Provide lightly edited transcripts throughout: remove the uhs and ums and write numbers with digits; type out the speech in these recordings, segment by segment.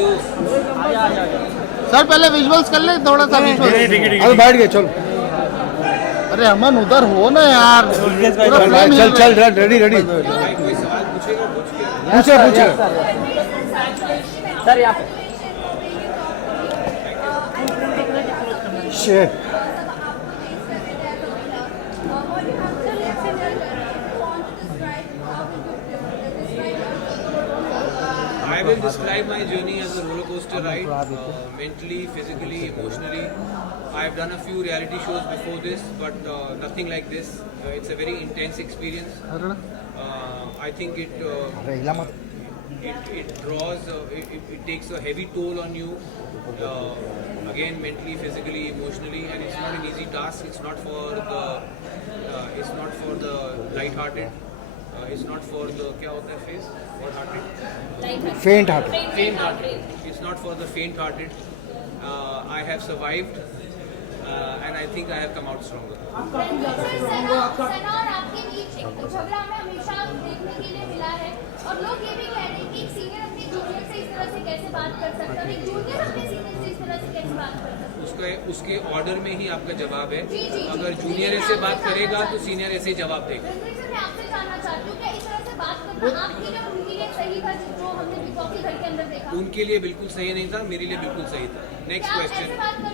You. Sir पहले visuals कर ले थोड़ा सा विजुअल। अरे बैठ गए चल। अरे अमन उधर हो ना यार। चल चल रेडी रेडी। भाई कोई सवाल पूछेगा पूछ के। पूछे सर यहाँ पे शेर I will describe my journey as a roller coaster ride, mentally, physically, emotionally. I have done a few reality shows before this, but nothing like this. It's a very intense experience. I think it draws, it takes a heavy toll on you. Again, mentally, physically, emotionally, and it's not an easy task. It's not for the light-hearted. It's not for the क्या होता है face? What-hearted? फेंट heart Faint-hearted. It's not for the faint-hearted. I have survived, and I think I have come out stronger. सना और आपके बीच एक झगड़ा में हमेशा देखने के लिए मिला है और लोग ये भी कह रहे हैं कि एक सीनियर अपने जूनियर से इस तरह से कैसे बात कर सकता है और एक जूनियर अपने सीनियर से इस तरह से कैसे बात कर सकता है। उसके ऑर्डर में ही आपका जवाब है। जी, जी, अगर जूनियर ऐसे बात करेगा तो सीनियर ऐसे जवाब देगा। रणवीर सर, मैं आपसे जानना चाहती हूँ क्या इस तरह से बात करना आपके लिए और उनके लिए सही था जो हमने बिग बॉस के घर के अंदर देखा? उनके लिए बिल्कुल सही नहीं था, मेरे लिए बिल्कुल सही था। Next question.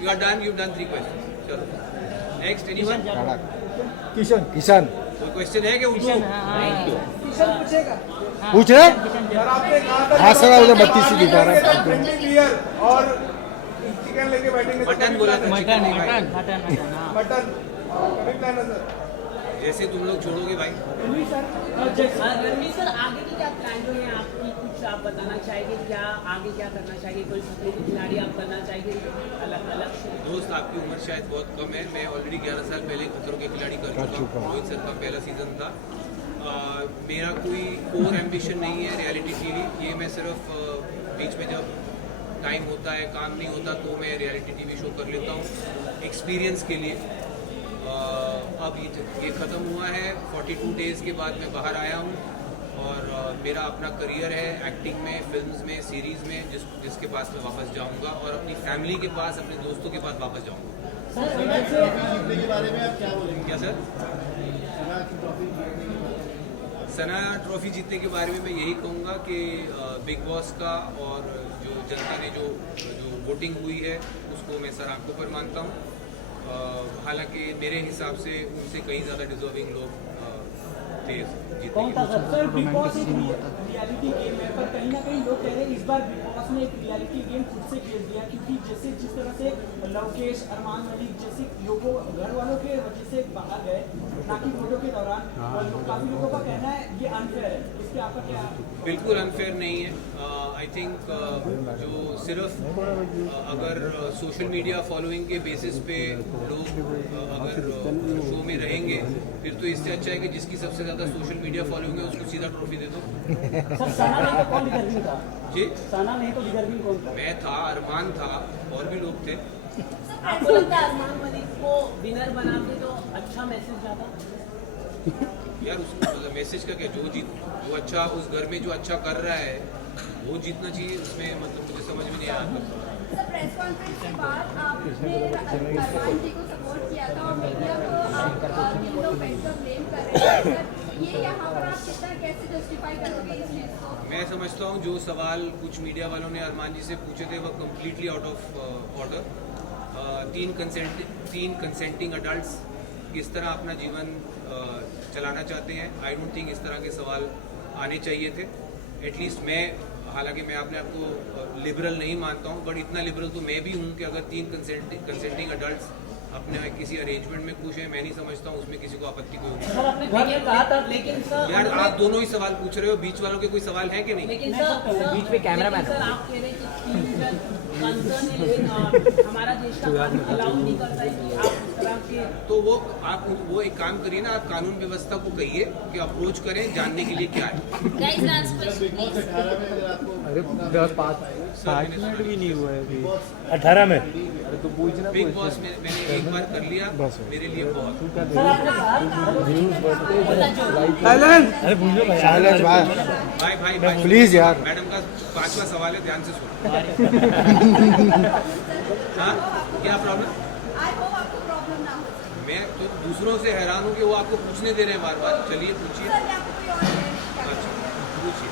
You are done, you done 3 question. चलो नेक्स्ट। एनीवन? किशन कोई क्वेश्चन है कि उनको? पूछ रहे हाँ सर उधर 32 ही दिखा रहा है। और चिकन लेके बैठेंगे। मटन बोला था। मटन मटन कभी प्लान है सर? जैसे तुम लोग छोड़ोगे भाई। रणवीर सर आगे की क्या प्लान जो है आपकी, कुछ आप बताना चाहेंगे? क्या आगे क्या करना चाहिए? कोई खतरे की खिलाड़ी आप करना चाहिए अलग अलग? दोस्त आपकी उम्र शायद बहुत कम है। मैं ऑलरेडी 11 साल पहले खतरों के खिलाड़ी कर चुका हूँ। रोहित सर का पहला सीजन था। मेरा कोई कोर एम्बिशन नहीं है रियलिटी टीवी। ये मैं सिर्फ बीच में जब टाइम होता है, काम नहीं होता, तो मैं रियलिटी टीवी शो कर लेता हूँ एक्सपीरियंस के लिए। अब ये ख़त्म हुआ है। 42 डेज़ के बाद मैं बाहर आया हूँ और मेरा अपना करियर है एक्टिंग में, फिल्म्स में, सीरीज़ में, जिसके पास मैं वापस जाऊँगा और अपनी फैमिली के पास, अपने दोस्तों के पास वापस जाऊँगा। क्या सर? सना ट्रॉफी जीतने के बारे में मैं यही कहूँगा कि बिग बॉस का और जो जनता ने जो वोटिंग हुई है उसको मैं सर आंखों पर मानता हूँ। हालांकि मेरे हिसाब से उनसे कहीं ज़्यादा डिजर्विंग लोग थे जीतने के। सर बिग बॉस एक रियलिटी गेम है, पर कहीं ना कहीं लोग कह रहे हैं इस बार बिग बॉस ने एक रियलिटी गेम खुद से खेल दिया, क्योंकि जिस तरह से लवकेश, अरमान मलिक जैसे लोगों घर वालों के वजह से बाहर गए ना कि वोटों के दौरान, काफी लोगों का कहना है ये अनफेयर है। इसके आपका क्या? बिल्कुल अनफेयर नहीं है। आई थिंक जो सिर्फ अगर सोशल मीडिया फॉलोइंग के बेसिस पे लोग अगर शो में रहेंगे, फिर तो इससे अच्छा है कि जिसकी सबसे ज़्यादा सोशल मीडिया फॉलोइंग है उसको सीधा ट्रॉफी दे दो। सर सना नहीं तो कौन डिजर्विंग था? जी सना नहीं तो डिजर्विंग कौन था? मैं था, अरमान था, और भी लोग थे। आपको लगता है अरमान मलिक को विनर बना के तो अच्छा मैसेज जाता? यार उसको मतलब मैसेज का क्या, जो अच्छा उस घर में जो अच्छा कर रहा है वो जीतना चाहिए। उसमें मतलब मुझे समझ में नहीं आता। सर प्रेस कॉन्फ्रेंस के बाद आपने अरमान जी को सपोर्ट किया था और मीडिया को आप इन लोग ब्लेम कर रहे हैं सर, ये यहाँ पर आप कितना कैसे जस्टिफाई करोगे इस चीज़ को? मैं समझता हूँ जो सवाल कुछ मीडिया वालों ने अरमान जी से पूछे थे वो completely out of order. 3 consenting adults किस तरह अपना जीवन चलाना चाहते हैं, आई डोंट थिंक इस तरह के सवाल आने चाहिए थे। एटलीस्ट मैं, हालांकि मैं अपने आप को लिबरल नहीं मानता हूँ, बट इतना लिबरल तो मैं भी हूँ कि अगर 3 कंसेंटिंग अडल्ट्स अपने किसी अरेंजमेंट में खुश हैं, मैं नहीं समझता हूँ उसमें किसी को आपत्ति कोई होगी। सर आपने घर कहा था, लेकिन सर यार आप दोनों ही सवाल पूछ रहे हो, बीच वालों के कोई सवाल है कि नहीं? लेकिन सर बीच में कैमरामैन सर आप कह रहे हैं कि कंसर्न है, लेकिन हमारा देश का कानून अलाउ नहीं करता है कि आप इस तरह के। तो आप वो एक काम करिए ना, आप कानून व्यवस्था को कहिए कि अप्रोच करें जानने के लिए क्या है। Guys, last question, please. भी नहीं हुआ है अभी 18 में बिग बॉस में मैंने एक बार कर लिया, मेरे लिए बहुत। साइलेंस भाई भाई प्लीज यार। मैडम का 5वां सवाल है, ध्यान से सुनो। हाँ, क्या प्रॉब्लम? मैं तो दूसरों से हैरान हूँ कि वो आपको पूछने दे रहे हैं बार बार। चलिए पूछिए। अच्छा पूछिए।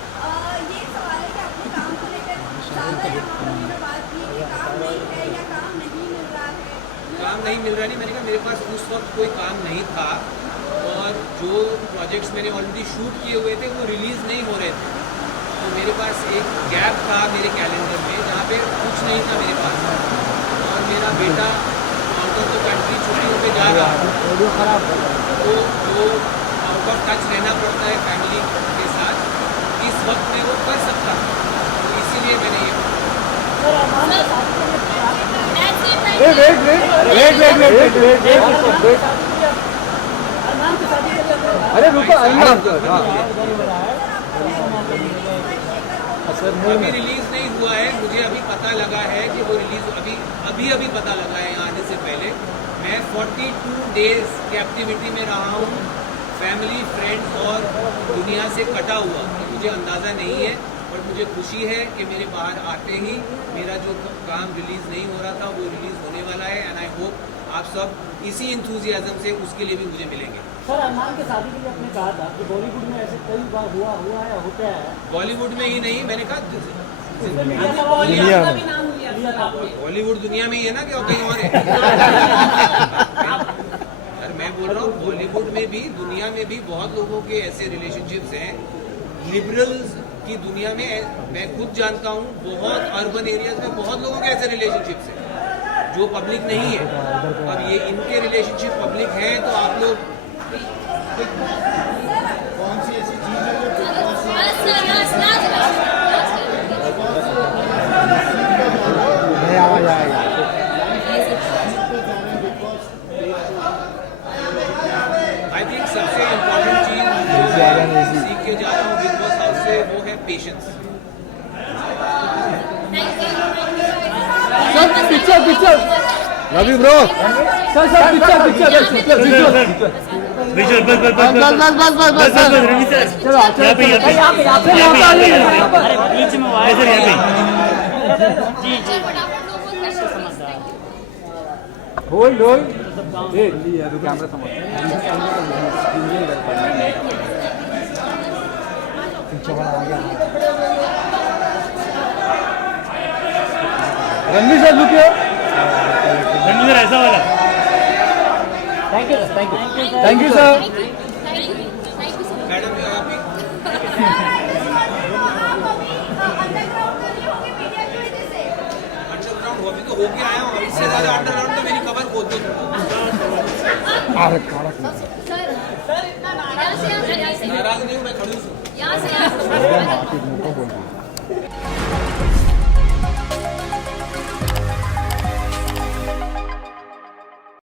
ये सवाल है कि आपने काम को लेकर ज़्यादा यहाँ मम्मी ने बात की कि काम नहीं है या काम नहीं मिल रहा है। काम नहीं मिल रहा नहीं, मैंने कहा मेरे पास उस वक्त कोई काम नहीं था और जो प्रोजेक्ट्स मैंने ऑलरेडी शूट किए हुए थे वो रिलीज़ नहीं हो रहे थे, तो मेरे पास एक गैप था मेरे कैलेंडर में जहाँ पे कुछ नहीं था मेरे पास। और मेरा बेटा आउट ऑफ द कंट्री छुट्टियों पे जा रहा है, तो जो आउट ऑफ टच रहना पड़ता है फैमिली के साथ, इस वक्त में वो कर सकता है, तो इसीलिए मैंने ये अरे रुको अभी रिलीज नहीं हुआ है। मुझे अभी पता लगा है कि वो रिलीज अभी पता लगा है यहाँ आने से पहले। मैं 42 डेज कैप्टिविटी में रहा हूँ, फैमिली फ्रेंड्स और दुनिया से कटा हुआ, तो मुझे अंदाज़ा नहीं है। पर मुझे खुशी है कि मेरे बाहर आते ही मेरा जो काम रिलीज़ नहीं हो रहा था वो रिलीज़ होने वाला है, एंड आई होप आप सब इसी इंथुजियाज्म से उसके लिए भी मुझे मिलेंगे। सर अरमान के शादी के लिए आपने कहा था कि बॉलीवुड में ऐसे कई बार हुआ है होता है। बॉलीवुड में ही नहीं, मैंने कहा बॉलीवुड दुनिया में ही है ना, कि और कहीं और है? सर मैं बोल रहा हूँ बॉलीवुड में भी दुनिया में भी बहुत लोगों के ऐसे रिलेशनशिप्स हैं। लिबरल्स की दुनिया में मैं खुद जानता हूँ, बहुत अर्बन एरियाज में बहुत लोगों के ऐसे रिलेशनशिप्स हैं जो पब्लिक नहीं है। अब ये इनके रिलेशनशिप पब्लिक है, तो आप लोग कौन सी ऐसी चीज है जो नई आवाज आएगा? आई थिंक सबसे इम्पोर्टेंट चीज जो मैं सीख के जा रहा हूँ बिग बॉस हाउस से, वो है patience. Picture Ravi bro sir picture बस रवि सर चलो होल्ड कैमरा समझ रणवीर सर लुकियो रणवीर सर ऐसा वाला। Thank you sir. मैडम अभी अंडरग्राउंड अभी तो होके आया हूँ, इससे ज़्यादा अंडरग्राउंड तो मेरी कबर खोद दो। नाराज नहीं हूँ, मैं खड़ूस हूँ। यहाँ से